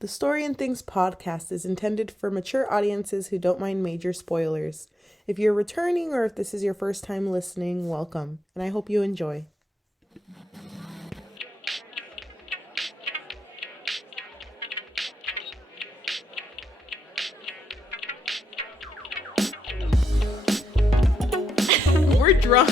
The Story and Things podcast is intended for mature audiences who don't mind major spoilers. If you're returning or if this is your first time listening, welcome, and I hope you enjoy. We're drunk.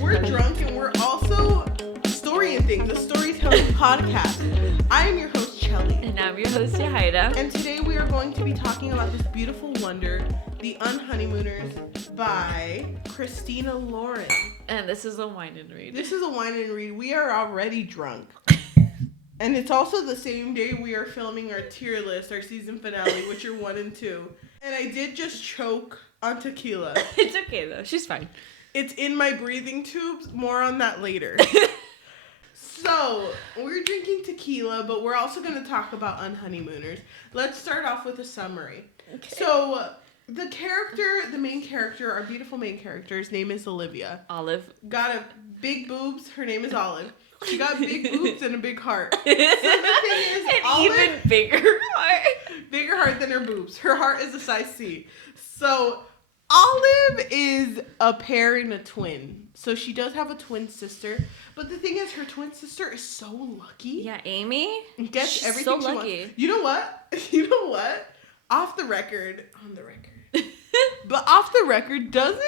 We're drunk and we're also Story and Things, the storytelling podcast. I am your host, Cheli. And I'm your host, Yajaira. And today we are going to be talking about this beautiful wonder, The Unhoneymooners by Christina Lauren. And this is a wine and read. This is a wine and read. We are already drunk. And it's also the same day we are filming our tier list, our season finale, which are 1 and 2. And I did just choke on tequila. It's okay, though. She's fine. It's in my breathing tubes. More on that later. So, we're drinking tequila, but we're also going to talk about Unhoneymooners. Let's start off with a summary. Okay. So, the main character, our beautiful main character, his name is Olivia. Olive. Got a big boobs. Her name is Olive. She got big boobs and a big heart. So the thing is, An Olive, even bigger heart. bigger heart than her boobs. Her heart is a size C. So Olive is a pair and a twin. So she does have a twin sister. But the thing is, her twin sister is so lucky. Yeah, Amy. Gets She's everything so she lucky. wants. You know what? Off the record. But off the record, doesn't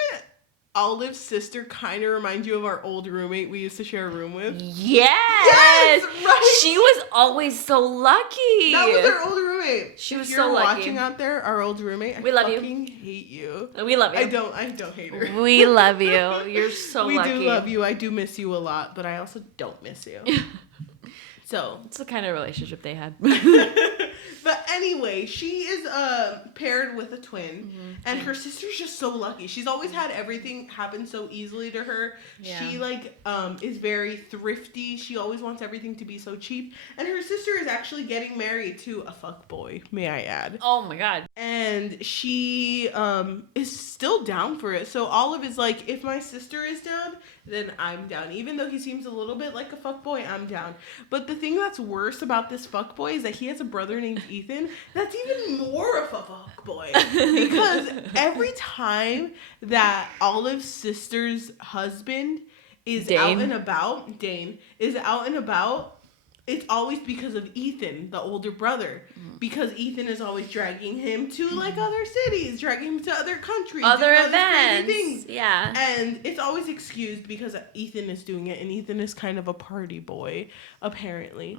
Olive's sister kind of remind you of our old roommate we used to share a room with? Yes. Right? She was always so lucky. That was our old roommate. She if was you're so lucky. watching out there, our old roommate, We love I you. fucking hate you. We love you. I don't hate her. We love you. You're so lucky. We do love you. I do miss you a lot, but I also don't miss you. So It's the kind of relationship they had. But anyway, she is paired with a twin, and her sister's just so lucky. She's always had everything happen so easily to her. Yeah. She is very thrifty. She always wants everything to be so cheap. And her sister is actually getting married to a fuckboy, may I add. Oh my god. And she is still down for it. So Olive is like, if my sister is down, then I'm down. Even though he seems a little bit like a fuckboy, I'm down. But the thing that's worse about this fuckboy is that he has a brother named Ethan that's even more of a fuckboy. Because every time that Olive's sister's husband is out and about, Dane, is out and about, it's always because of Ethan, the older brother. Because Ethan is always dragging him to other cities, dragging him to other countries, Other doing events. crazy things. Yeah. And it's always excused because Ethan is doing it, and Ethan is kind of a party boy, apparently.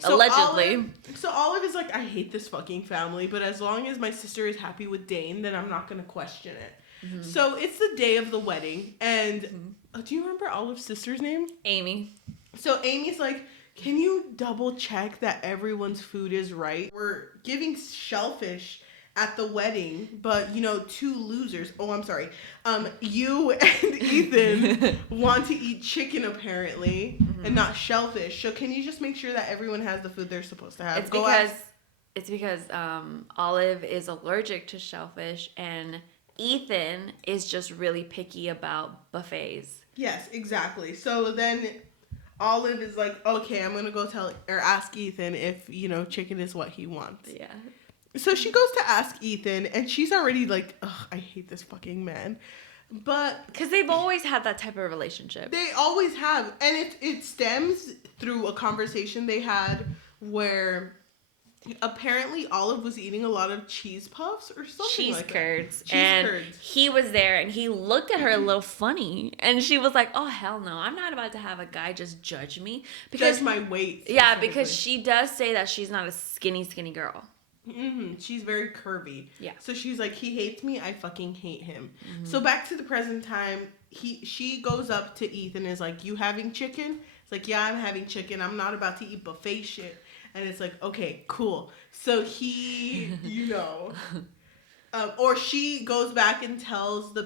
So allegedly. Olive is like, I hate this fucking family, but as long as my sister is happy with Dane, then I'm not going to question it. Mm-hmm. So it's the day of the wedding, and do you remember Olive's sister's name? Amy. So Amy's like, can you double check that everyone's food is right? We're giving shellfish at the wedding, but two losers. Oh, I'm sorry. You and Ethan want to eat chicken apparently, and not shellfish. So can you just make sure that everyone has the food they're supposed to have? It's because Olive is allergic to shellfish, and Ethan is just really picky about buffets. Yes, exactly. So then Olive is like, okay, I'm gonna go ask Ethan if chicken is what he wants. Yeah. So she goes to ask Ethan, and she's already like, ugh, I hate this fucking man. But because they've always had that type of relationship. They always have, and it stems through a conversation they had where apparently Olive was eating a lot of cheese puffs or something cheese like curds. that. Cheese and curds. He was there, and he looked at her a little funny, and she was like, oh, hell no, I'm not about to have a guy just judge me. Because my weight. Yeah, because she does say that she's not a skinny girl. She's very curvy. Yeah. So she's like, he hates me, I fucking hate him. So back to the present time, she goes up to Ethan and is like, you having chicken? It's like, yeah, I'm having chicken. I'm not about to eat buffet shit. And it's like, okay, cool. So he, or she goes back and tells the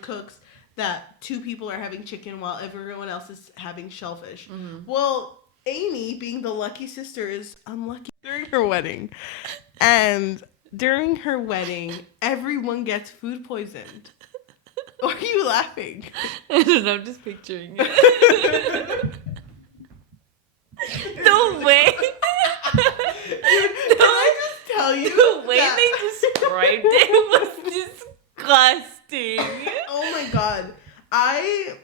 cooks, that 2 people are having chicken while everyone else is having shellfish. Well, Amy, being the lucky sister, is unlucky during her wedding. And during her wedding, everyone gets food poisoned. Why are you laughing? I don't know, I'm just picturing it. No way. You're disgusting. Oh my god. I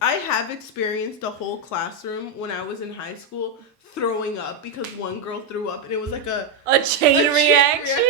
have experienced a whole classroom when I was in high school throwing up because one girl threw up and it was like a chain reaction.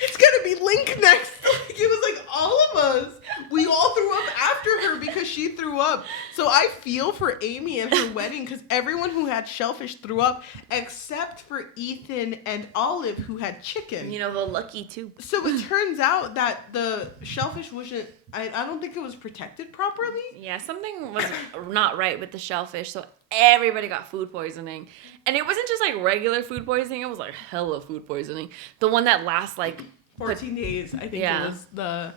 It's gonna be Link next. Like, it was like all of us. We all threw up after her because she threw up. So I feel for Amy and her wedding because everyone who had shellfish threw up except for Ethan and Olive who had chicken. You know, the lucky two. So it turns out that the shellfish wasn't, I don't think it was protected properly. Yeah, something was not right with the shellfish, so everybody got food poisoning. And it wasn't just like regular food poisoning, it was like hella food poisoning. The one that lasts like 14 days, I think it was the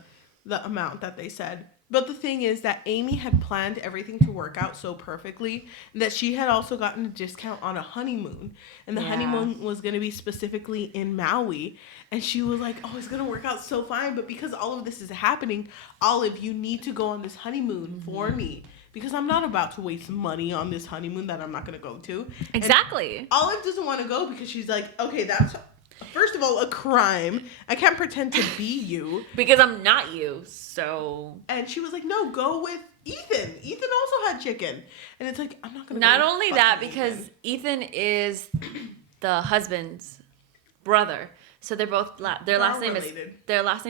amount that they said. But the thing is that Amy had planned everything to work out so perfectly that she had also gotten a discount on a honeymoon. And the honeymoon was going to be specifically in Maui. And she was like, oh, it's going to work out so fine. But because all of this is happening, Olive, you need to go on this honeymoon for me. Because I'm not about to waste money on this honeymoon that I'm not going to go to. Exactly. And Olive doesn't want to go because she's like, okay, that's... First of all, a crime. I can't pretend to be you. Because I'm not you, so... And she was like, no, go with Ethan. Ethan also had chicken. And it's like, I'm not going to Not only that, because Ethan is the husband's brother. So they're both... Their last name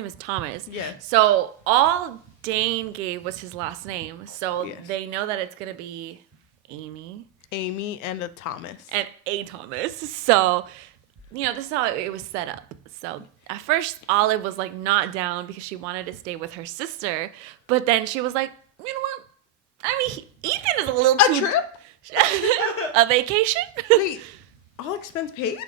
is Thomas. Yes. So all Dane gave was his last name. So they know that it's going to be Amy and a Thomas. And a Thomas. So... You know, this is how it was set up. So at first, Olive was like not down because she wanted to stay with her sister. But then she was like, you know what? I mean, Ethan is a little too... A trip? A vacation? Wait, all expense paid?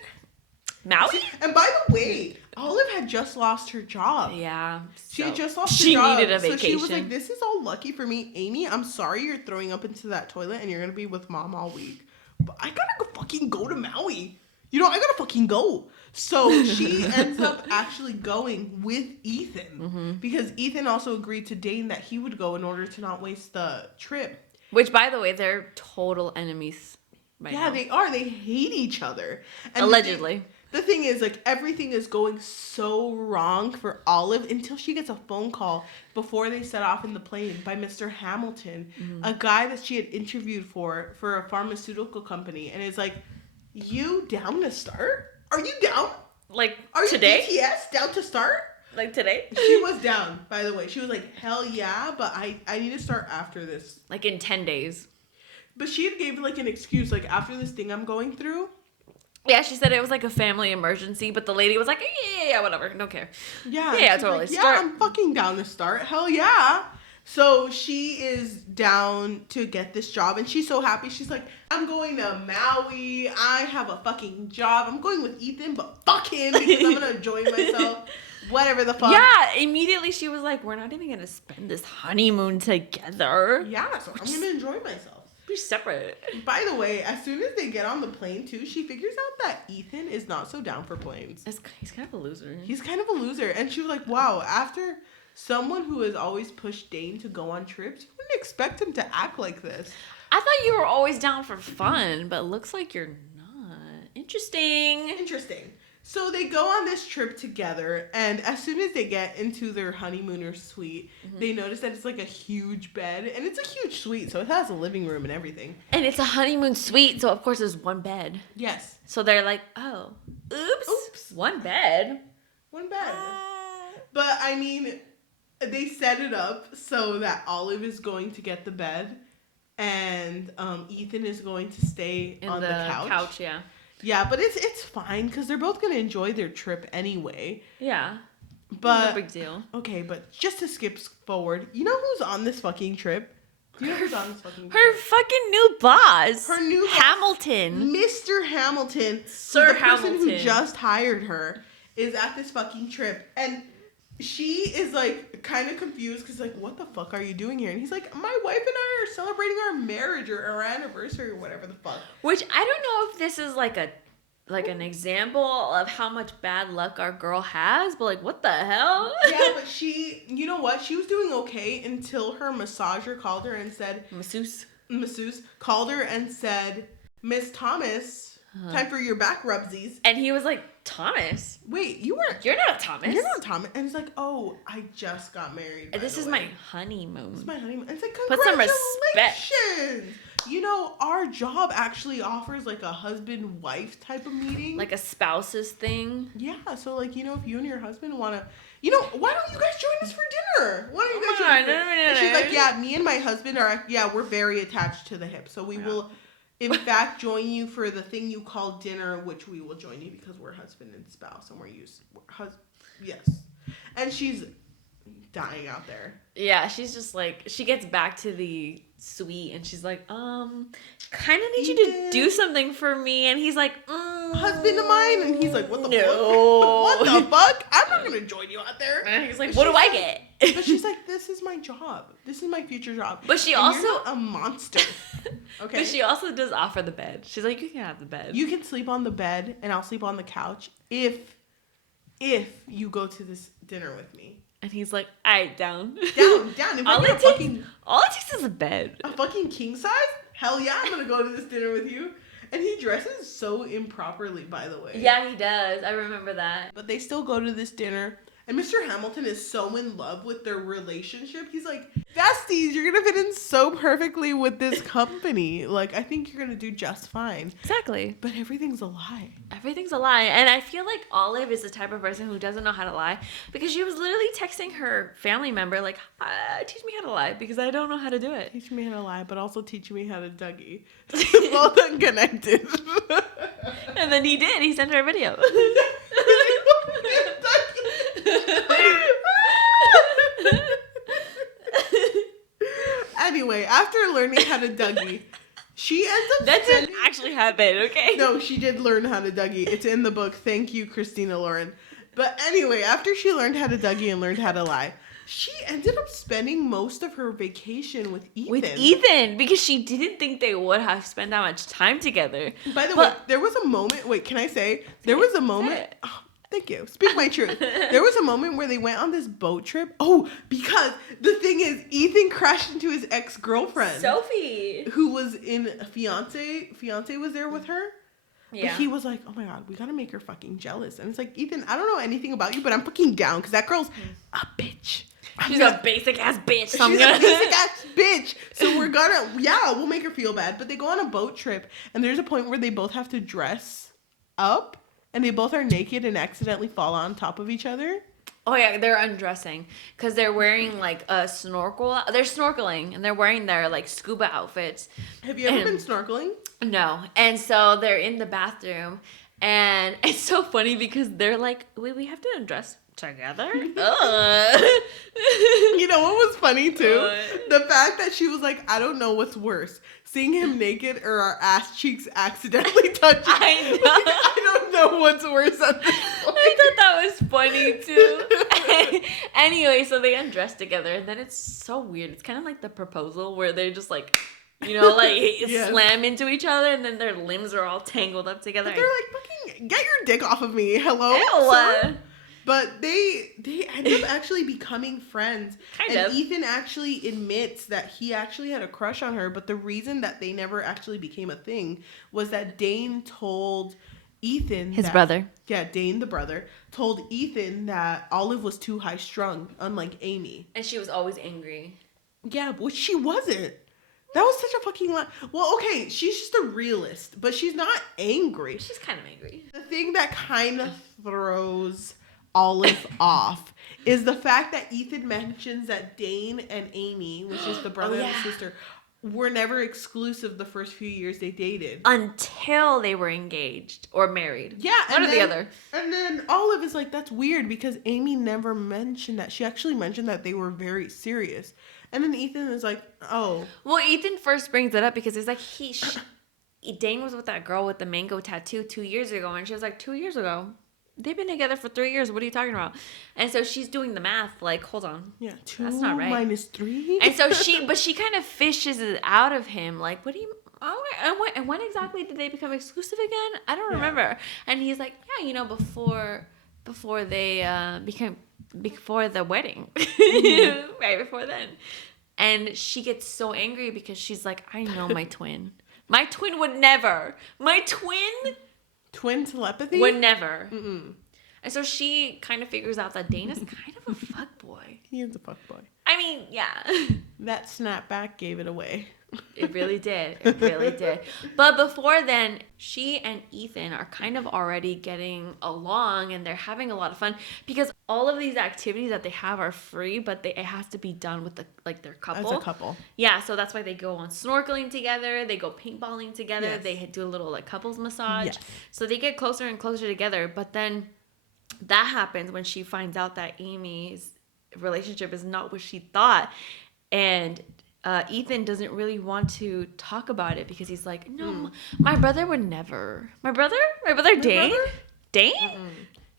Maui? And by the way, Olive had just lost her job. Yeah. She had just lost her she job. needed a vacation. So she was like, this is all lucky for me. Amy, I'm sorry you're throwing up into that toilet and you're going to be with mom all week. But I got to fucking go to Maui. You know, I gotta fucking go. So she ends up actually going with Ethan because Ethan also agreed to Dane that he would go in order to not waste the trip. Which, by the way, they're total enemies right now. They are. They hate each other. And allegedly. The thing is, like, everything is going so wrong for Olive until she gets a phone call before they set off in the plane by Mr. Hamilton, a guy that she had interviewed for a pharmaceutical company. And it's like, you down to start? Are you down? Like, are today? You BTS down to start? Like, today? She was down, by the way. She was like, hell yeah, but I need to start after this. Like, in 10 days. But she had gave, like, an excuse, like, after this thing I'm going through. Yeah, she said it was, like, a family emergency, but the lady was like, yeah, whatever, don't care. Yeah, totally. Like, yeah, I'm fucking down to start. Hell yeah. So she is down to get this job, and she's so happy. She's like, I'm going to Maui. I have a fucking job. I'm going with Ethan, but fuck him because I'm going to enjoy myself. Whatever the fuck. Yeah, immediately she was like, we're not even going to spend this honeymoon together. Yeah, so I'm going to enjoy myself. Be separate. By the way, as soon as they get on the plane, too, she figures out that Ethan is not so down for planes. He's kind of a loser. He's kind of a loser. And she was like, wow, after... someone who has always pushed Dane to go on trips, you wouldn't expect him to act like this. I thought you were always down for fun, but it looks like you're not. Interesting. So they go on this trip together, and as soon as they get into their honeymooner suite, they notice that it's like a huge bed, and it's a huge suite, so it has a living room and everything. And it's a honeymoon suite, so of course there's one bed. Yes. So they're like, oh, oops. One bed. But, I mean... they set it up so that Olive is going to get the bed and Ethan is going to stay on the couch. Yeah, but it's fine because they're both going to enjoy their trip anyway. Yeah. But no big deal. Okay, but just to skip forward, you know who's on this fucking trip? Her fucking new boss. Her new boss, Hamilton. Mr. Hamilton. Sir the Hamilton. person who just hired her is at this fucking trip. And she is, like, kind of confused because, like, what the fuck are you doing here? And he's like, my wife and I are celebrating our marriage or our anniversary or whatever the fuck. Which, I don't know if this is, like, an example of how much bad luck our girl has, but, like, what the hell? Yeah, but you know what? She was doing okay until her massager called her and said... Masseuse called her and said, Miss Thomas... Time for your back rubsies. And he was like, Thomas? Wait, you're not Thomas. You're not Thomas. And he's like, oh, I just got married. This is my honeymoon. This is my honeymoon. And it's like, Put some congratulations. You know, our job actually offers like a husband-wife type of meeting. Like a spouses thing. Yeah, so like, you know, if you and your husband want to, you know, why don't you guys join us for dinner? Why don't you guys join us for dinner? And she's like, yeah, me and my husband are, we're very attached to the hip. So we will, in fact, join you for the thing you call dinner, which we will join you because we're husband and spouse and we're yes. And she's dying out there. Yeah, she's just like, she gets back to the suite and she's like, kind of need you to do something for me. And he's like, husband of mine. And he's like, what the fuck? What the fuck? I'm not going to join you out there. And he's like, what do I get? But she's like, this is my job. This is my future job. But she and also you're not a monster. Okay. But she also does offer the bed. She's like, you can have the bed. You can sleep on the bed and I'll sleep on the couch if you go to this dinner with me. And he's like, alright, down. Down. If all it takes is a bed. A fucking king size? Hell yeah, I'm gonna go to this dinner with you. And he dresses so improperly, by the way. Yeah, he does. I remember that. But they still go to this dinner. And Mr. Hamilton is so in love with their relationship. He's like, besties, you're going to fit in so perfectly with this company. Like, I think you're going to do just fine. Exactly. But everything's a lie. Everything's a lie. And I feel like Olive is the type of person who doesn't know how to lie. Because she was literally texting her family member, like, teach me how to lie because I don't know how to do it. Teach me how to lie, but also teach me how to Dougie. Both unconnected. And then he did. He sent her a video. Anyway, after learning how to Dougie, she ends up that didn't actually happen, okay? No, she did learn how to Dougie. It's in the book. Thank you, Christina Lauren. But anyway, after she learned how to Dougie and learned how to lie, she ended up spending most of her vacation with Ethan. Because she didn't think they would have spent that much time together. By the way, there was a moment. Wait, can I say? There was a moment. Oh, thank you. Speak my truth. There was a moment where they went on this boat trip. Oh, because the thing is, Ethan crashed into his ex-girlfriend. Sophie. Who was in Fiance. Fiance was there with her. Yeah. But he was like, oh my God, we gotta make her fucking jealous. And it's like, Ethan, I don't know anything about you, but I'm fucking down because that girl's a bitch. She's a basic ass bitch. So she's a basic ass bitch. So we're gonna, we'll make her feel bad. But they go on a boat trip and there's a point where they both have to dress up and they both are naked and accidentally fall on top of each other. Oh yeah, they're undressing because they're wearing like a snorkel. They're snorkeling and they're wearing their like scuba outfits. Have you ever been snorkeling? No. And so they're in the bathroom and it's so funny because they're like, we have to undress together? You know what was funny too? The fact that she was like, I don't know what's worse, seeing him naked or our ass cheeks accidentally touching. I know. I don't know what's worse at this point. I thought that was funny too. Anyway, so they undress together and then it's so weird. It's kind of like the proposal where they're just like, you know, like slam into each other and then their limbs are all tangled up together. But they're like, fucking get your dick off of me. Hello? Ew. But they end up actually becoming friends. Kind of. Ethan actually admits that he actually had a crush on her, but the reason that they never actually became a thing was that Dane told Ethan... His brother. Yeah, Dane, the brother, told Ethan that Olive was too high-strung, unlike Amy. And she was always angry. Yeah, which she wasn't. That was such a fucking lie. Well, okay, she's just a realist, but she's not angry. She's kind of angry. The thing that kind of throws Olive off is the fact that Ethan mentions that Dane and Amy, which is the brother and the sister, were never exclusive the first few years they dated. Until they were engaged or married. Yeah. One or the other. And then Olive is like, that's weird because Amy never mentioned that. She actually mentioned that they were very serious. And then Ethan is like, oh. Well, Ethan first brings it up because it's like Dane was with that girl with the mango tattoo 2 years ago. And she was like, 2 years ago? They've been together for 3 years. What are you talking about? And so she's doing the math. Like, hold on. Yeah, 2 that's not right. minus 3. And so she kind of fishes it out of him. Like, what do you? Oh, and when exactly did they become exclusive again? I don't remember. And he's like, yeah, you know, before they before the wedding, right before then. And she gets so angry because she's like, I know my twin. My twin would never. My twin Twin telepathy? would never. Mm-mm. And so she kind of figures out that Dane is kind of a fuckboy. He is a fuckboy. I mean, yeah. That snapback gave it away. It really did. It really did. But before then, she and Ethan are kind of already getting along and they're having a lot of fun because all of these activities that they have are free, but it has to be done with their couple. As a couple. Yeah, so that's why they go on snorkeling together, they go paintballing together, Yes. they do a little like couples massage. Yes. So they get closer and closer together, but then that happens when she finds out that Amy's relationship is not what she thought. And Ethan doesn't really want to talk about it because he's like, no, my brother would never. My brother Dane? brother? Dane?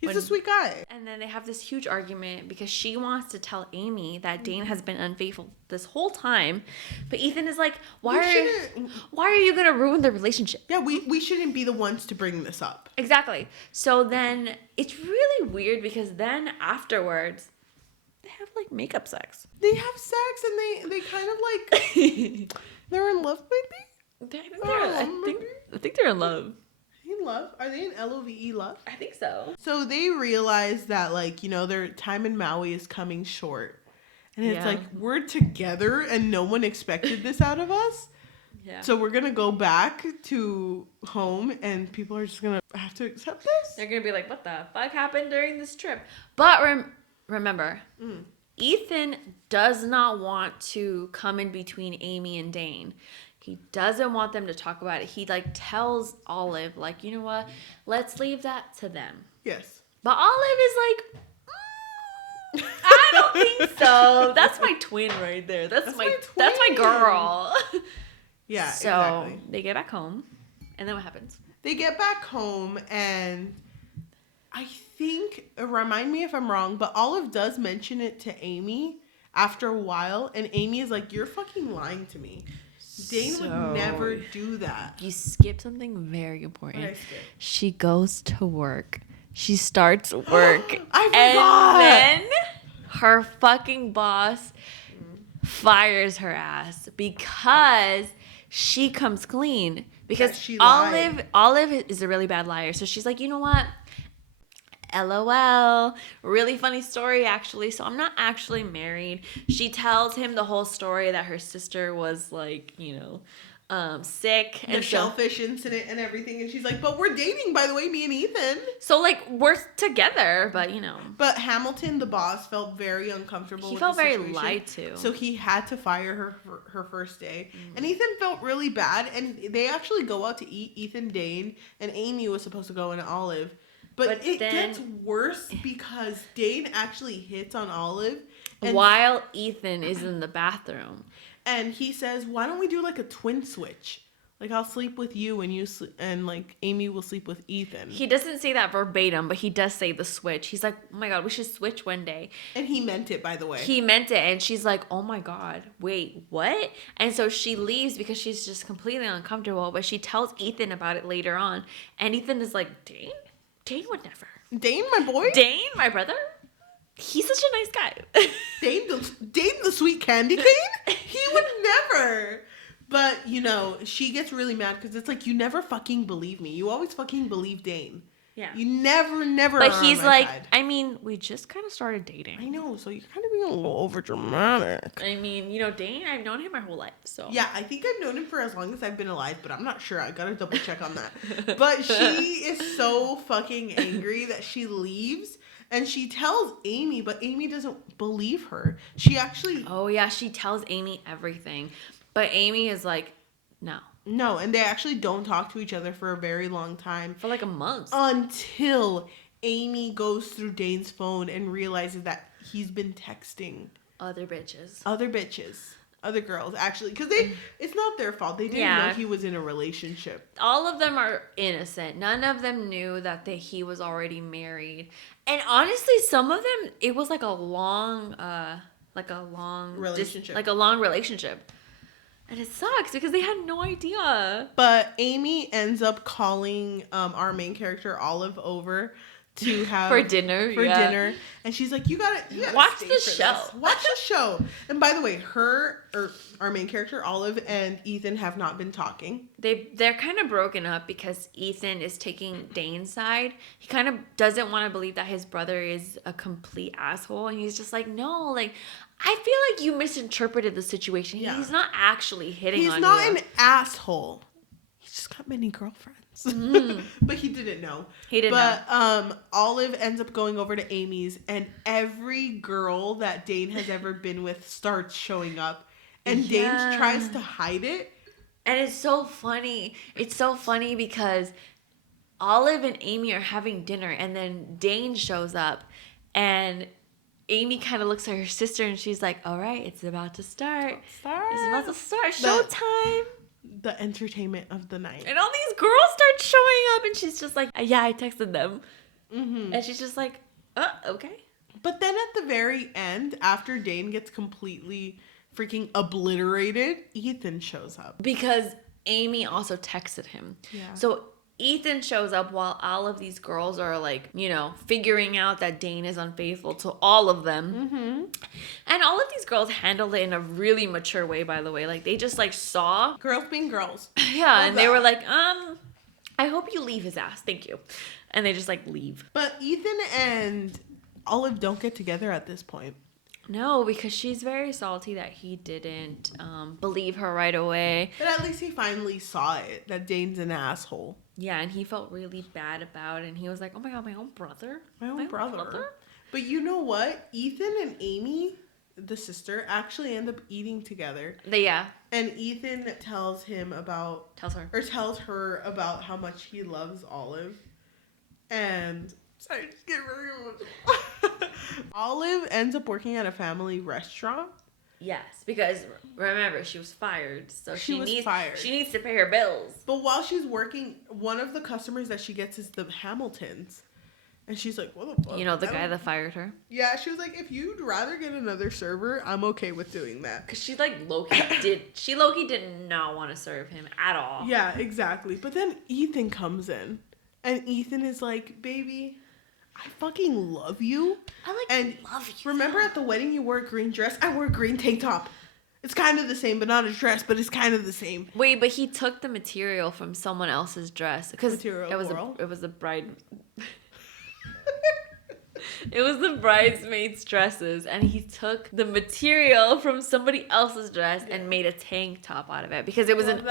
He's a sweet guy. And then they have this huge argument because she wants to tell Amy that Dane has been unfaithful this whole time. But Ethan is like, why are you going to ruin the relationship? Yeah, we shouldn't be the ones to bring this up. Exactly. So then it's really weird because then afterwards, they have like makeup sex. They have sex and they kind of like they're in love maybe? I think they're in love. In love? Are they in LOVE love? I think so. So they realize that like, their time in Maui is coming short. And it's like, we're together and no one expected this out of us. Yeah. So we're going to go back to home and people are just going to have to accept this? They're going to be like, what the fuck happened during this trip? But remember, Ethan does not want to come in between Amy and Dane. He doesn't want them to talk about it. He like tells Olive, like, you know what? Let's leave that to them. Yes. But Olive is like, I don't think so. That's my twin right there. That's my girl. Yeah, so exactly. they get back home, and then what happens? They get back home, and I think, remind me if I'm wrong, but Olive does mention it to Amy after a while, and Amy is like, you're fucking lying to me. Dane would never do that. You skipped something very important. What did I skip? She goes to work. She starts work. I forgot! And then her fucking boss fires her ass because she comes clean. Because she lied. Olive is a really bad liar. So she's like, you know what? LOL. Really funny story, actually. So I'm not actually married. She tells him the whole story that her sister was like, sick. The shellfish incident and everything. And she's like, but we're dating, by the way, me and Ethan. So, like, we're together, but, But Hamilton, the boss, felt very uncomfortable He with felt the very situation. lied to. So he had to fire her for her first day. And Ethan felt really bad. And they actually go out to eat, Ethan, Dane, and Amy was supposed to go in Olive. But it gets worse because Dane actually hits on Olive. While Ethan is in the bathroom. And he says, why don't we do like a twin switch? Like, I'll sleep with you and like Amy will sleep with Ethan. He doesn't say that verbatim, but he does say the switch. He's like, oh my God, we should switch one day. And he meant it, by the way. He meant it. And she's like, oh my God, wait, what? And so she leaves because she's just completely uncomfortable. But she tells Ethan about it later on. And Ethan is like, Dane? Dane would never. Dane, my boy? Dane, my brother? He's such a nice guy. Dane the sweet candy cane? He would never. But, she gets really mad because it's like, you never fucking believe me. You always fucking believe Dane. Yeah. You never But are he's on my like, side. I mean, we just kind of started dating. I know, so you're kind of being a little over dramatic. I mean, Dane, I've known him my whole life, so. Yeah, I think I've known him for as long as I've been alive, but I'm not sure. I gotta double check on that. But she is so fucking angry that she leaves. And she tells Amy, but Amy doesn't believe her. She actually... Oh, yeah, she tells Amy everything. But Amy is like, no. No, and they actually don't talk to each other for a very long time. For like a month. Until Amy goes through Dane's phone and realizes that he's been texting. Other bitches. Other girls, actually. Because it's not their fault. They didn't know he was in a relationship. All of them are innocent. None of them knew that he was already married. And honestly, some of them, it was like a long relationship. Like a long relationship. And it sucks because they had no idea. But Amy ends up calling our main character Olive over for dinner. dinner, and she's like, you gotta watch stay the for show. this. Watch the show. And by the way, our main character Olive and Ethan have not been talking. They're kind of broken up because Ethan is taking Dane's side. He kind of doesn't want to believe that his brother is a complete asshole, and he's just like, no, like, I feel like you misinterpreted the situation. Yeah. He's not actually hitting on you. He's not an asshole. He's just got many girlfriends. But he didn't know. He didn't know. Olive ends up going over to Amy's, and every girl that Dane has ever been with starts showing up. And Dane tries to hide it. And it's so funny. It's so funny because Olive and Amy are having dinner, and then Dane shows up, and Amy kind of looks at her sister, and she's like, all right, it's about to start. It's about to start. Showtime. The entertainment of the night. And all these girls start showing up, and she's just like, yeah, I texted them. Mm-hmm. And she's just like, okay. But then at the very end, after Dane gets completely freaking obliterated, Ethan shows up. Because Amy also texted him. Yeah. So Ethan shows up while all of these girls are like, you know, figuring out that Dane is unfaithful to all of them. Mm-hmm. And all of these girls handled it in a really mature way, by the way. Like, they just like saw. Girls being girls. Yeah. And they were like, I hope you leave his ass. Thank you. And they just like leave. But Ethan and Olive don't get together at this point. No, because she's very salty that he didn't believe her right away. But at least he finally saw it, that Dane's an asshole. Yeah, and he felt really bad about it. And he was like, oh my God, my own brother? My own brother? But you know what? Ethan and Amy, the sister, actually end up eating together. Yeah. And Ethan tells her about how much he loves Olive. And sorry, just get really emotional. Olive ends up working at a family restaurant. Yes, because remember, she was fired, so she needs to pay her bills. But while she's working, one of the customers that she gets is the Hamiltons. And she's like, what the fuck? You know, the guy that fired her? Yeah, she was like, if you'd rather get another server, I'm okay with doing that. Because she like low-key did not want to serve him at all. Yeah, exactly. But then Ethan comes in. And Ethan is like, baby, I fucking love you. Love you. Remember at the wedding you wore a green dress? I wore a green tank top. It's kind of the same, but not a dress, but it's kind of the same. Wait, but he took the material from someone else's dress. Because it was a bride. It was the bridesmaids' dresses, and he took the material from somebody else's dress and made a tank top out of it because it was an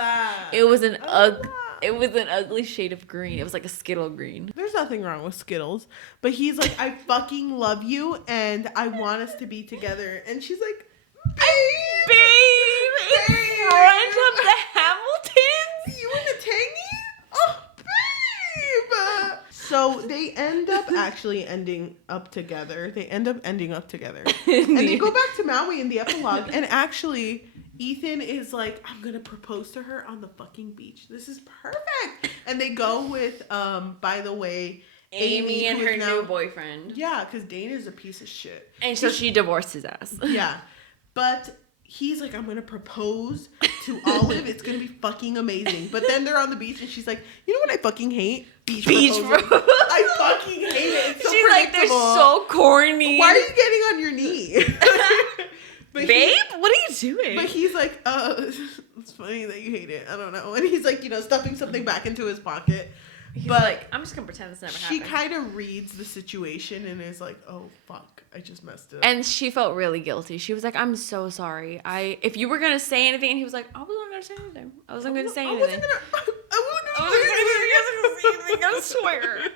ugly shade of green. It was like a Skittle green. There's nothing wrong with Skittles, but he's like, I fucking love you, and I want us to be together. And she's like, babe, in front of the Hamiltons. You and the tangy? Oh, babe. So they end up actually ending up together. And they go back to Maui in the epilogue. And actually, Ethan is like, I'm going to propose to her on the fucking beach. This is perfect. And they go with, by the way, Amy and her new boyfriend. Yeah, because Dane is a piece of shit. And so she divorced his ass. Yeah. But he's like, I'm going to propose to Olive. It's going to be fucking amazing. But then they're on the beach and she's like, you know what I fucking hate? Beach proposals. I fucking hate it. It's so she's like, they're so corny. Why are you getting on your knee? Babe, what are you doing? But he's like, it's funny that you hate it. I don't know. And he's like, stuffing something back into his pocket. He's like, I'm just going to pretend this never happened. She kind of reads the situation and is like, oh, fuck, I just messed it up. And she felt really guilty. She was like, I'm so sorry. If you were going to say anything, and he was like, I wasn't going to say anything. I wasn't going to say anything. I swear.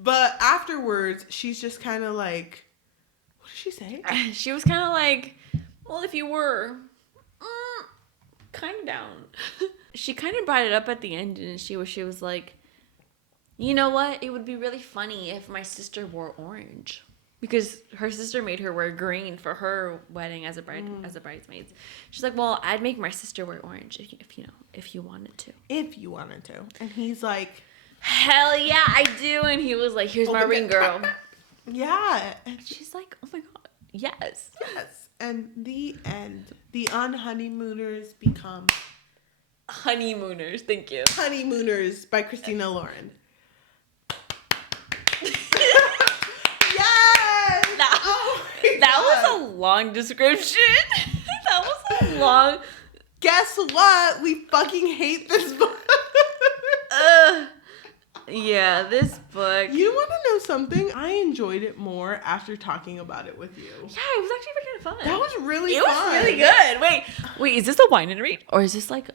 But afterwards, she's just kind of like, what did she say? She was kind of like, well, if you were kind of down. She kind of brought it up at the end, and she was like, you know what? It would be really funny if my sister wore orange. Because her sister made her wear green for her wedding as a bridesmaid. She's like, well, I'd make my sister wear orange if you wanted to. If you wanted to. And he's like, hell yeah, I do. And he was like, here's my ring, girl. Yeah. And she's like, oh my God, yes. Yes. And the end. The Unhoneymooners become Honeymooners. Thank you. Honeymooners by Christina Lauren. That was a long description. That was a long. Guess what? We fucking hate this book. Yeah, this book. You want to know something? I enjoyed it more after talking about it with you. Yeah, it was actually freaking fun. That was really It fun. was really good. Wait, is this a wine and read? Or is this like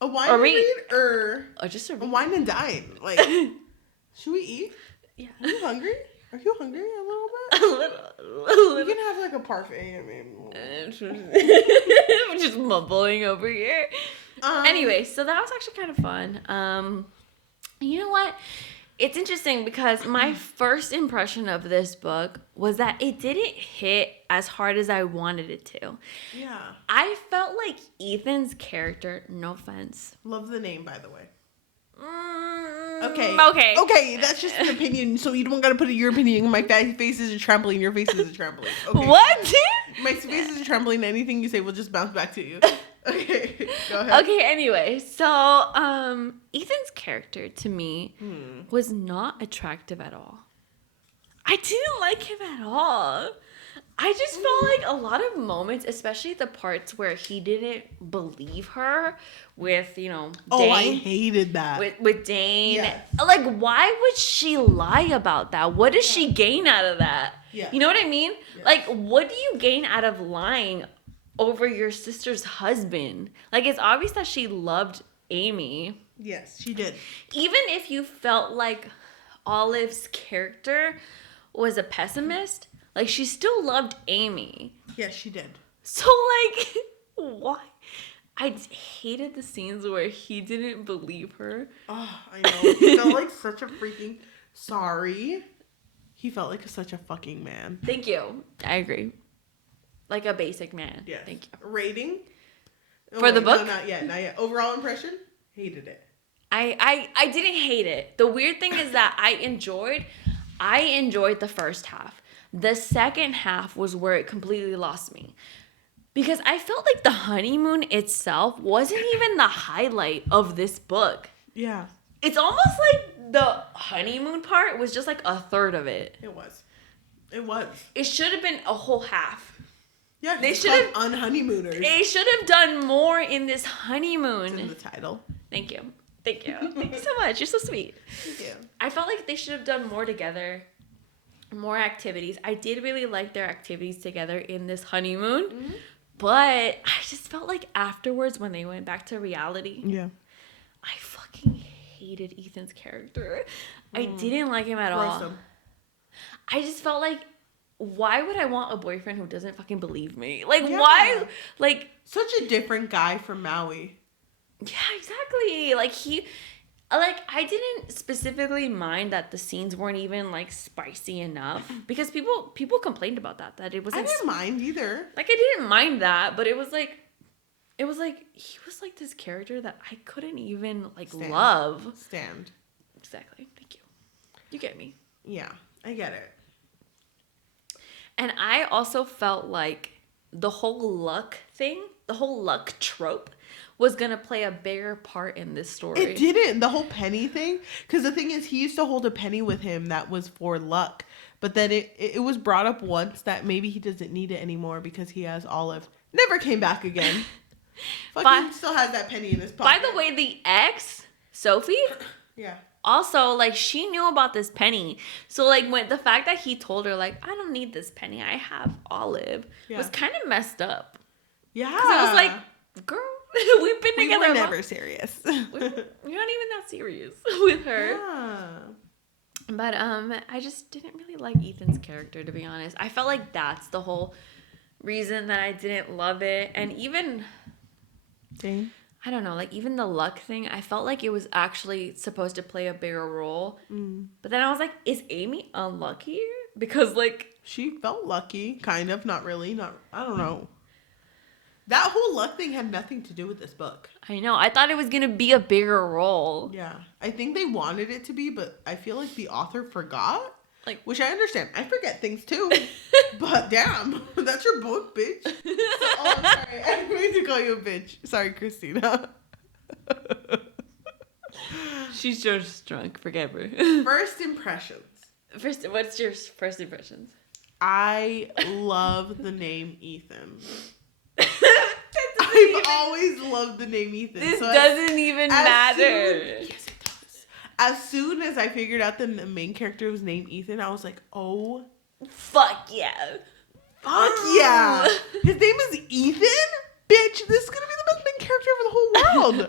a wine and read or just a wine and dine? Like, should we eat? Yeah. Are you hungry? Are you hungry a little bit? a little. We can have like a parfait. I mean, I'm just mumbling over here. Anyway, so that was actually kind of fun. You know what? It's interesting because my first impression of this book was that it didn't hit as hard as I wanted it to. Yeah. I felt like Ethan's character, no offense. Love the name, by the way. Okay, that's just an opinion, so you don't gotta put your opinion. My face is a trampoline, your face is a trampoline. Okay. What? My face is a trampoline, anything you say will just bounce back to you. Okay, go ahead. Okay, anyway, so Ethan's character to me was not attractive at all. I didn't like him at all. I just felt like a lot of moments, especially the parts where he didn't believe her with, Dane. Oh, I hated that. With Dane. Yes. Like, why would she lie about that? What does she gain out of that? Yeah. You know what I mean? Yes. Like, what do you gain out of lying over your sister's husband? Like, it's obvious that she loved Amy. Yes, she did. Even if you felt like Olive's character was a pessimist, like, she still loved Amy. Yes, she did. So, like, why? I hated the scenes where he didn't believe her. Oh, I know. He felt like such a freaking... Sorry. He felt like such a fucking man. Thank you. I agree. Like a basic man. Yes. Thank you. Rating? For the book? No, not yet. Overall impression? Hated it. I didn't hate it. The weird thing is that I enjoyed the first half. The second half was where it completely lost me. Because I felt like the honeymoon itself wasn't even the highlight of this book. Yeah. It's almost like the honeymoon part was just like a third of it. It was. It was. It should have been a whole half. Yeah, they should have Unhoneymooners. They should have done more in this honeymoon. It's in the title. Thank you. Thank you so much. You're so sweet. Thank you. I felt like they should have done more together. More activities. I did really like their activities together in this honeymoon, but I just felt like afterwards when they went back to reality, Yeah. I fucking hated Ethan's character. I didn't like him at all. Him. I just felt like, why would I want a boyfriend who doesn't fucking believe me? Like, Yeah. why? Like, Such a different guy from Maui. yeah, exactly. I didn't specifically mind that the scenes weren't even like spicy enough because people complained about that it wasn't. I didn't mind either. Like, I didn't mind that, but it was like he was like this character that I couldn't even like love. Stand. Exactly. Thank you. You get me. Yeah, I get it. And I also felt like the whole luck thing, the whole luck trope, was going to play a bigger part in this story. It didn't. The whole penny thing. Because the thing is, he used to hold a penny with him that was for luck. But then it was brought up once that maybe he doesn't need it anymore because he has Olive. Never came back again. Fucking still has that penny in his pocket. By the way, the ex, Sophie, yeah, also, like, she knew about this penny. So, like, when the fact that he told her, like, I don't need this penny, I have Olive, was kind of messed up. Yeah. Because it was like, girl, we've been together. We were never serious. We're not even that serious with her. Yeah. But I just didn't really like Ethan's character, to be honest. I felt like that's the whole reason that I didn't love it. And even, Dang. I don't know, like even the luck thing, I felt like it was actually supposed to play a bigger role. But then I was like, is Amy unlucky? Because like, she felt lucky, kind of, not really, I don't know. That whole luck thing had nothing to do with this book. I know. I thought it was going to be a bigger role. Yeah. I think they wanted it to be, but I feel like the author forgot. Like, which I understand. I forget things too. But damn, that's your book, bitch. I'm sorry. I didn't mean to call you a bitch. Sorry, Christina. She's just drunk. Forget her. First impressions. What's your first impressions? I love the name Ethan. I've I've always loved the name Ethan. This so doesn't even matter. Yes, it does. As soon as I figured out the main character was named Ethan, I was like, oh, fuck yeah. fuck yeah. His name is Ethan? Bitch, this is going to be the best main character of the whole world.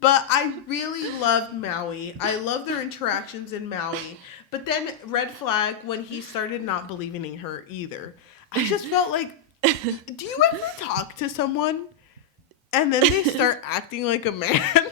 But I really loved Maui. I love their interactions in Maui. But then red flag when he started not believing in her either. I just felt like, do you ever talk to someone and then they start acting like a man? What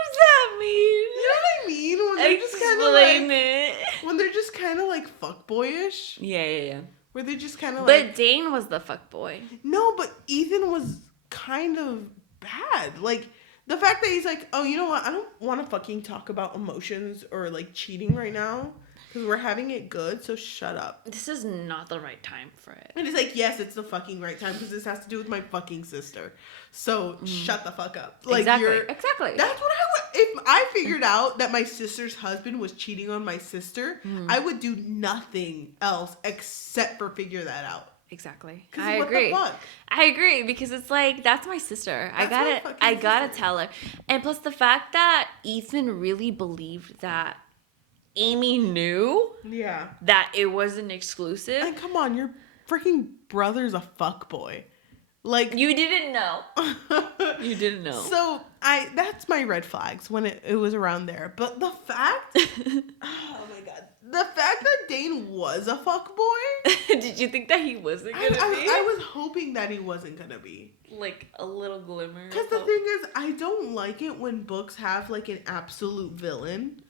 does that mean? You know what I mean? When they're just kind of Explain like, it. when they're just kind of like fuckboyish. Yeah. Where they just kind of But like. Dane was the fuckboy. No, but Ethan was kind of bad. Like, the fact that he's like, oh, you know what? I don't want to fucking talk about emotions or like cheating right now because we're having it good, so shut up. This is not the right time for it. And he's like, yes, it's the fucking right time because this has to do with my fucking sister. So shut the fuck up. Like, Exactly. That's what I would. If I figured out that my sister's husband was cheating on my sister, I would do nothing else except for figure that out. Exactly. 'Cause I what agree. the fuck? I agree because it's like that's my sister. That's my I gotta sister. tell her. And plus the fact that Ethan really believed that Amy knew Yeah. that it wasn't exclusive. And come on, your freaking brother's a fuckboy. Like, You didn't know. You didn't know. So that's my red flags when it was around there. But the fact, oh my god, the fact that Dane was a fuckboy. Did you think that he wasn't gonna be? I was hoping that he wasn't gonna be. Like a little glimmer. Because the thing is, I don't like it when books have like an absolute villain.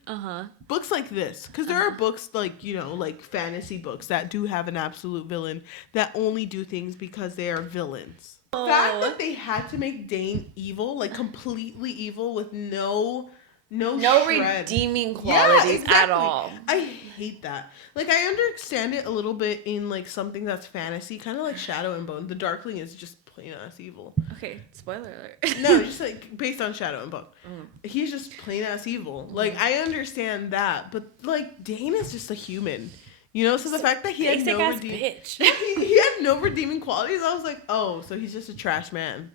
Books like this, because there are books like, you know, like fantasy books that do have an absolute villain that only do things because they are villains. The fact that they had to make Dane evil, like completely evil with no shred. redeeming qualities at all. I hate that. Like, I understand it a little bit in like something that's fantasy, kind of like Shadow and Bone. The Darkling is just plain ass evil. Okay, spoiler alert. No, just like based on Shadow and Bone. He's just plain ass evil. Like, I understand that, but like Dane is just a human. You know, so the fact that he had no bitch. he had no redeeming qualities, I was like, oh, so he's just a trash man.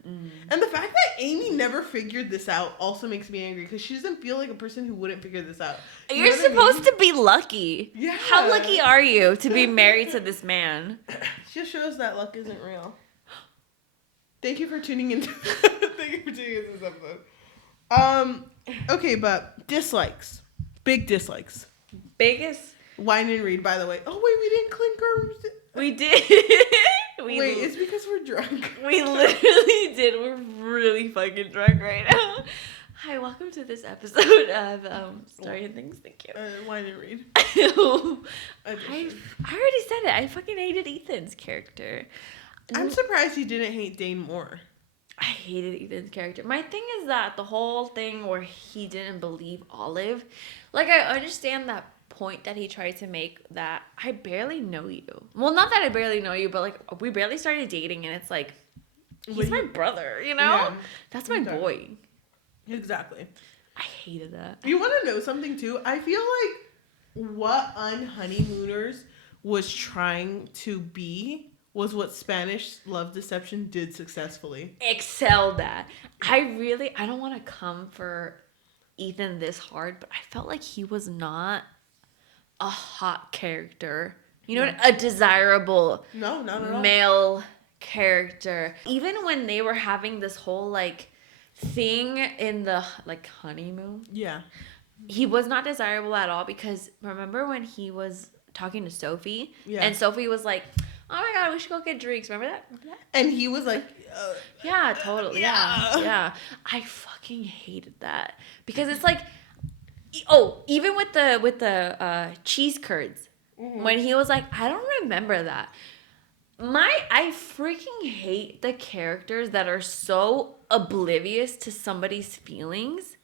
And the fact that Amy never figured this out also makes me angry because she doesn't feel like a person who wouldn't figure this out. You're supposed to be lucky. Yeah. How lucky are you to be married to this man? Just shows that luck isn't real. Thank you for tuning in. Thank you for tuning into this episode. Okay, but dislikes. Big dislikes. Biggest? Wine and read, by the way. Oh, wait, we didn't clink our... We did. Wait, it's because we're drunk. We literally did. We're really fucking drunk right now. Hi, welcome to this episode of Story and Things. Thank you. Wine and read. I already said it. I fucking hated Ethan's character. I'm surprised you didn't hate Dane more. I hated Ethan's character. My thing is that the whole thing where he didn't believe Olive, like, I understand that point that he tried to make that I barely know you. Well, not that I barely know you, but like we barely started dating and it's like he's my brother, you know? Yeah, that's my boy. Exactly. I hated that. You want to know something too? I feel like what Unhoneymooners was trying to be was what Spanish Love Deception did successfully. Excelled at. I don't want to come for Ethan this hard, but I felt like he was not a hot character. You know, a desirable No, not at all. male character. Even when they were having this whole like thing in the like honeymoon. Yeah. He was not desirable at all because remember when he was talking to Sophie? Yeah. And Sophie was like, oh my god, we should go get drinks. Remember that? And he was like, yeah, totally. Yeah. I fucking hated that because it's like, oh, even with the cheese curds, when he was like, I don't remember that. I freaking hate the characters that are so oblivious to somebody's feelings.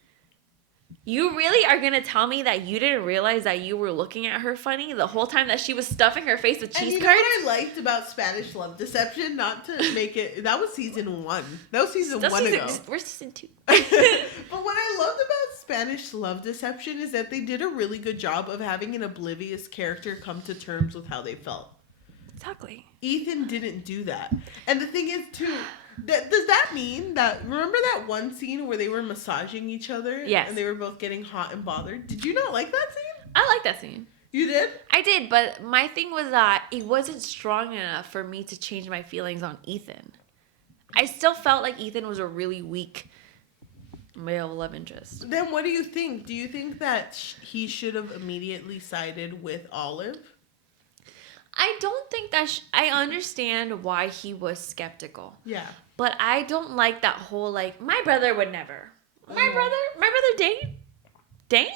You really are going to tell me that you didn't realize that you were looking at her funny the whole time that she was stuffing her face with cheese and you curds? know what I liked about Spanish Love Deception? Not to make it... That was season 1. That was season 1 ago. We're season 2. But what I loved about Spanish Love Deception is that they did a really good job of having an oblivious character come to terms with how they felt. Exactly. Ethan didn't do that. And the thing is, too, does that mean that... Remember that one scene where they were massaging each other? Yes. And they were both getting hot and bothered? Did you not like that scene? I like that scene. You did? I did, but my thing was that it wasn't strong enough for me to change my feelings on Ethan. I still felt like Ethan was a really weak male love interest. Then what do you think? Do you think that he should have immediately sided with Olive? I don't think that... I understand why he was skeptical. Yeah. But I don't like that whole, like, my brother would never. My brother Dane? Dane?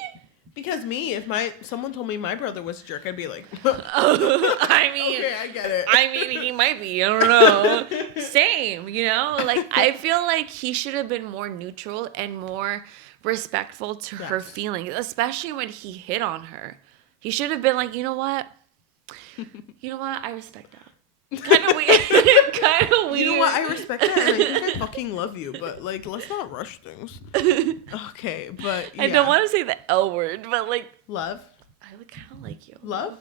Because if someone told me my brother was a jerk, I'd be like, I mean... Okay, I get it. I mean, he might be. I don't know. Same, you know? Like, I feel like he should have been more neutral and more respectful to her feelings, especially when he hit on her. He should have been like, you know what? I respect that. Kind of weird. Kind of weird. You know what? I respect that, and I think I fucking love you, but, like, let's not rush things. Okay, but, yeah. I don't want to say the L word, but, like... Love? I kind of like you. Love?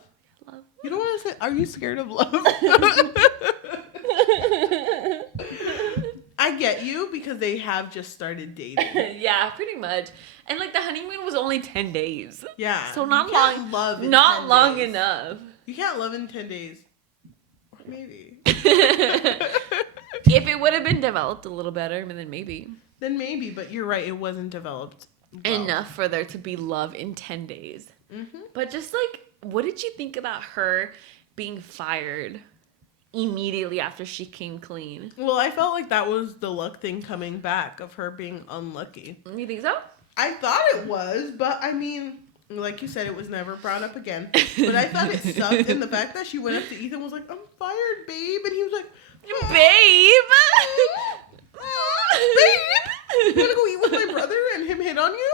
Love. You don't want to say... Are you scared of love? I get you, because they have just started dating. Yeah, pretty much. And, like, the honeymoon was only 10 days. Yeah. So not you can't long. Love in not 10 long days. enough. You can't love in 10 days. Maybe. If it would have been developed a little better, then maybe. Then maybe, but you're right. It wasn't developed well. Enough for there to be love in 10 days. Mm-hmm. But just, like, what did you think about her being fired immediately after she came clean? Well, I felt like that was the luck thing coming back of her being unlucky. You think so? I thought it was, but I mean... Like you said, it was never brought up again. But I thought it sucked. And the fact that she went up to Ethan was like, I'm fired, babe. And he was like, Babe! Babe! You want to go eat with my brother and him hit on you?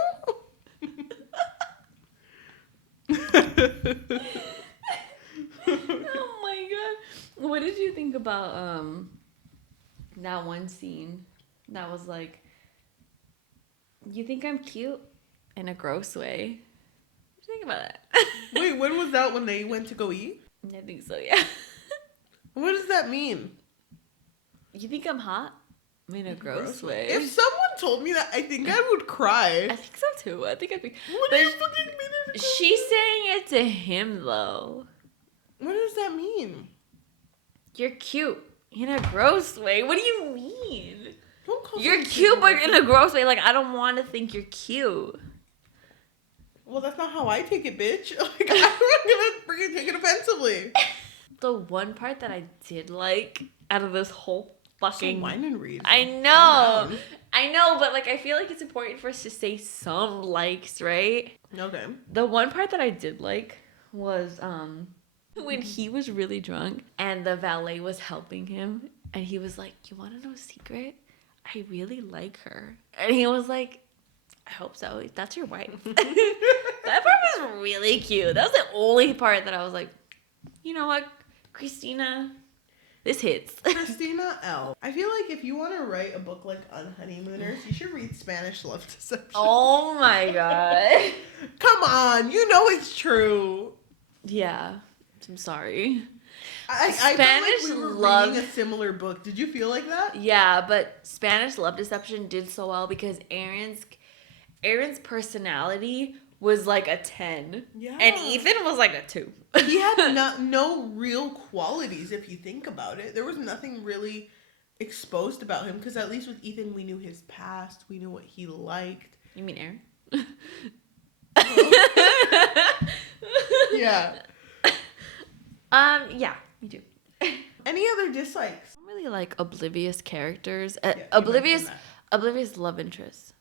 Oh my god. What did you think about that one scene that was like, you think I'm cute in a gross way? Think about that. Wait, when was that? When they went to go eat? I think so, yeah. What does that mean? You think I'm hot? In a gross way. If someone told me that, I think I would cry. I think so too. I think I'd be... What do you fucking mean? She's saying it to him, though. What does that mean? You're cute in a gross way. What do you mean? Don't call You're cute, but in a gross way. Like, I don't want to think you're cute. Well, that's not how I take it, bitch. Like, I'm not gonna freaking take it offensively. The one part that I did like out of this whole fucking... So whine and read. I know, but, like, I feel like it's important for us to say some likes, right? Okay. The one part that I did like was, when he was really drunk and the valet was helping him and he was like, you want to know a secret? I really like her. And he was like, I hope so. That's your wife. That part was really cute. That was the only part that I was like, you know what, Christina, this hits. Christina L. I feel like if you want to write a book like Unhoneymooners, you should read Spanish Love Deception. Oh my god. Come on, you know it's true. Yeah, I'm sorry. I Spanish felt like we were love... reading a similar book. Did you feel like that? Yeah, but Spanish Love Deception did so well because Aaron's personality was like a 10. Yeah. And Ethan was like a 2. He had no real qualities if you think about it. There was nothing really exposed about him because at least with Ethan we knew his past. We knew what he liked. You mean Aaron? Yeah. Yeah, me too. Any other dislikes? I don't really like oblivious characters. Yeah, Oblivious love interests.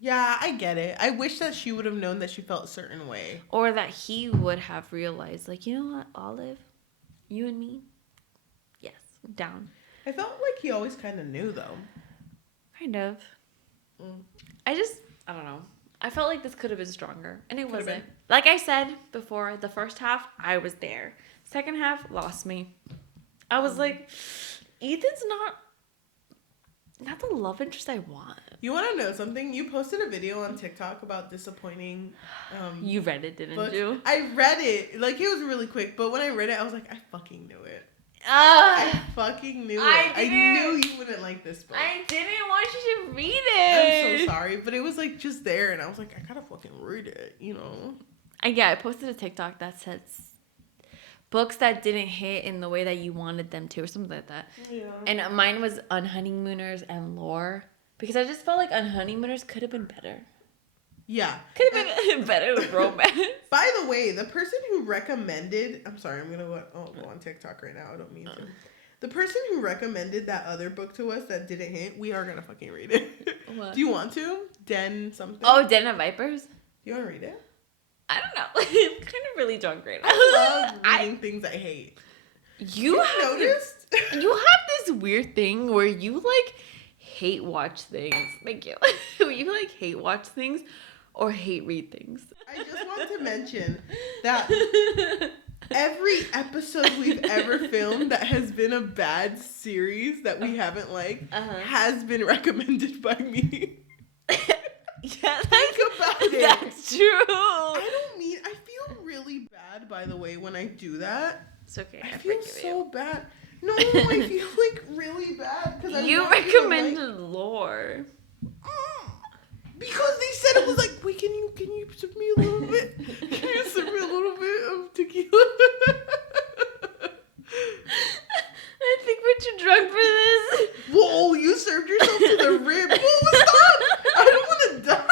Yeah, I get it. I wish that she would have known that she felt a certain way. Or that he would have realized, like, you know what, Olive? You and me? Yes, I'm down. I felt like he always kind of knew, though. Kind of. I don't know. I felt like this could have been stronger. And it wasn't. been. Like I said before, the first half, I was there. Second half, lost me. I was like, Ethan's not the love interest I want. You want to know something? You posted a video on TikTok about disappointing. You read it, didn't books. you? I read it. Like, it was really quick, but when I read it, I was like, I fucking knew it. I I fucking knew it. I knew you wouldn't like this book. I didn't want you to read it. I'm so sorry, but it was like just there, and I was like, I gotta fucking read it, you know? I posted a TikTok that says books that didn't hit in the way that you wanted them to, or something like that. Yeah. And mine was Unhoneymooners and Lore, because I just felt like Unhoneymooners could have been better. Yeah. Could have been better with romance. By the way, the person who recommended... I'm sorry, I'm gonna go on TikTok right now. I don't mean to. The person who recommended that other book to us that didn't hit, we are gonna fucking read it. What? Do you want to? Den something? Oh, Den of Vipers? You want to read it? I don't know. I'm kind of really drunk right now. I love reading things I hate. You noticed? You have this weird thing where you, like, hate watch things. Thank you. You, like, hate watch things or hate read things. I just want to mention that every episode we've ever filmed that has been a bad series that we haven't liked has been recommended by me. Yeah, think about it. That's true. I feel really bad, by the way, when I do that. It's okay. I feel so bad. No, I feel like really bad because you recommended Lore. Because they said it was like, wait, can you sip me a little bit? Can you sip me a little bit of tequila? I think we're too drunk for this. Whoa, you served yourself to the rib. Whoa, stop! I don't want to die.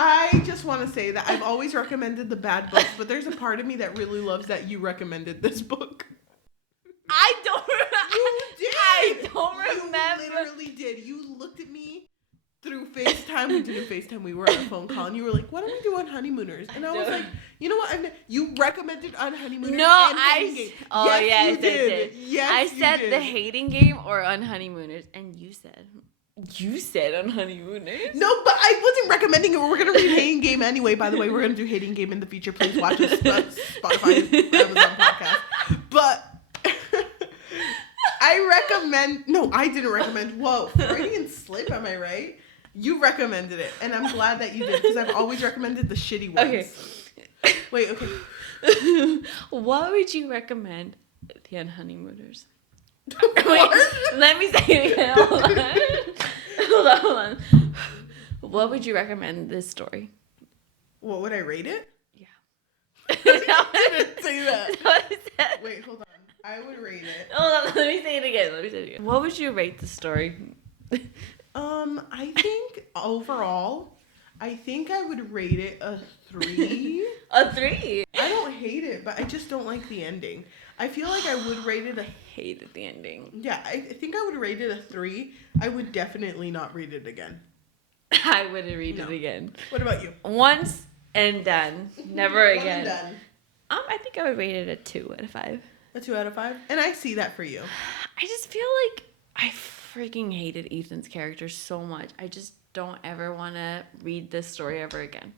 I just want to say that I've always recommended the bad books, but there's a part of me that really loves that you recommended this book. I don't remember. You did. I don't remember. You literally did. You looked at me through FaceTime. We didn't FaceTime. We were on a phone call, and you were like, "Why don't we do Unhoneymooners?" And I was like, "You know what? You recommended Unhoneymooners." No, and Hating Game. Oh yes, yes, you I did. did. Yes, I you said did. the Hating Game or Unhoneymooners, and you said Unhoneymooners. No, but I wasn't recommending it. We're gonna read Hating Game anyway. By the way, we're gonna do Hating Game in the future. Please watch us Spotify, Amazon podcast. But I recommend. No, I didn't recommend. Whoa, Freudian slip. Am I right? You recommended it, and I'm glad that you did because I've always recommended the shitty ones. Okay. Wait. Okay. What would you recommend the Unhoneymooners? What? Wait, let me say it again. Hold on. What would you recommend this story? What would I rate it? Yeah. I didn't say that. That's what I said. Wait, hold on. I would rate it. Hold on, let me say it again. What would you rate the story? I think overall, I would rate it a 3. A 3. I don't hate it, but I just don't like the ending. I feel like I would rate it a... Hated the ending. Yeah, I think I would rate it a 3. I would definitely not read it again. I wouldn't read it again. What about you? Once and done. Never One again. and done. I think I would rate it a 2 out of 5. A 2 out of 5? And I see that for you. I just feel like I freaking hated Ethan's character so much. I just don't ever want to read this story ever again.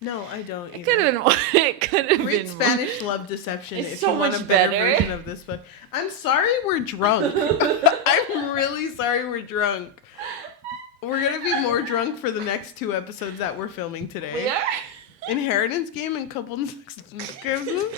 No, I don't. It could have been more. It could have been Read more. Spanish Love Deception It's if so you want a much better better. version of this book. I'm sorry we're drunk. I'm really sorry we're drunk. We're going to be more drunk for the next 2 episodes that we're filming today. We are? Inheritance Game and Couple Christmas.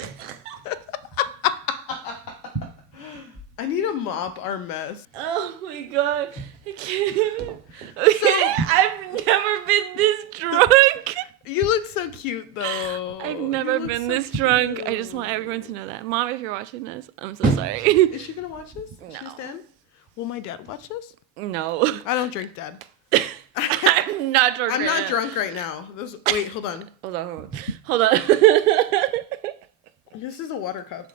I need to mop our mess. Oh my god. I can't. Okay, I've never been this drunk. You look so cute, though. I've You never look been so this drunk. I cute. just want everyone to know that. Mom, if you're watching this, I'm so sorry. Is she going to watch this? No. She's 10? Will my dad watch this? No. I don't drink, Dad. I'm not drunk I'm right not now. drunk right now. Wait, hold on. Hold on. This is a water cup.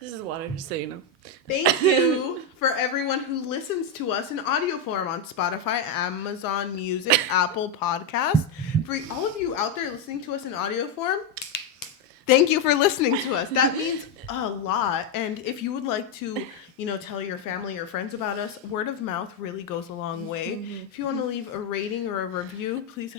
This is water, just so you know. Thank you for everyone who listens to us in audio form on Spotify, Amazon Music, Apple Podcasts. For all of you out there listening to us in audio form, thank you for listening to us. That means a lot. And if you would like to, tell your family or friends about us, word of mouth really goes a long way. Mm-hmm. If you want to leave a rating or a review, please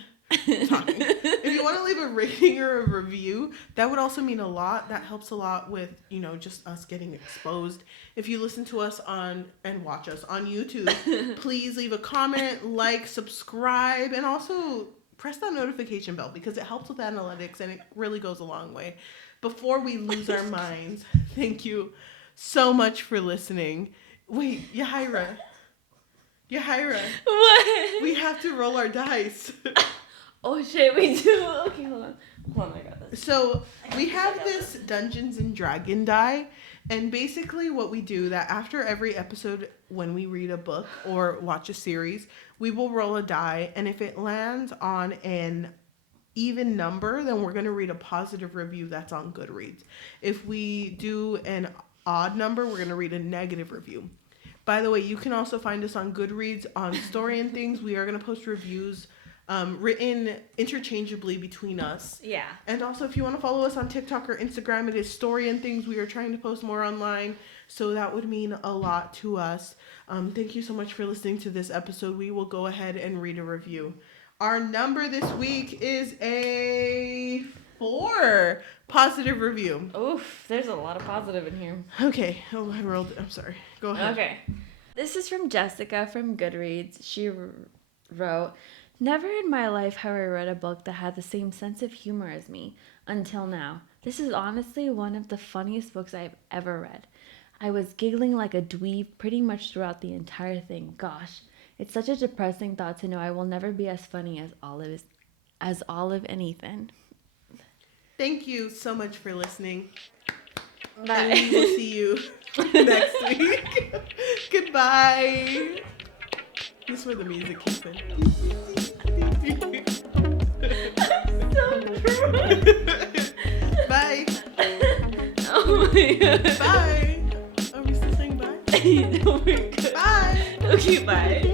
talking. If you want to leave a rating or a review, that would also mean a lot. That helps a lot with, just us getting exposed. If you listen to us and watch us on YouTube, please leave a comment, like, subscribe, and also press that notification bell because it helps with analytics and it really goes a long way. Before we lose our minds, thank you so much for listening. Wait, Yajaira. What? We have to roll our dice. Oh shit, we do. Okay, hold on, I got this. So we have this Dungeons and Dragon die, and basically what we do that after every episode when we read a book or watch a series, we will roll a die, and if it lands on an even number, then we're going to read a positive review that's on Goodreads. If we do an odd number, we're going to read a negative review. By the way, you can also find us on Goodreads on Story and Things. We are going to post reviews written interchangeably between us. Yeah. And also, if you want to follow us on TikTok or Instagram, it is Story and Things. We are trying to post more online, so that would mean a lot to us. Thank you so much for listening to this episode. We will go ahead and read a review. Our number this week is a 4. Positive review. Oof, there's a lot of positive in here. Okay. Oh, I rolled. I'm sorry. Go ahead. Okay. This is from Jessica from Goodreads. She wrote, "Never in my life have I read a book that had the same sense of humor as me until now. This is honestly one of the funniest books I've ever read. I was giggling like a dweeb pretty much throughout the entire thing. Gosh, it's such a depressing thought to know I will never be as funny as Olive and Ethan." Thank you so much for listening. Bye. And we will see you next week. Goodbye. This is where the music kicks in. Bye. Oh my god. Bye. Are we still saying bye? No, we're good. Bye. Okay, bye.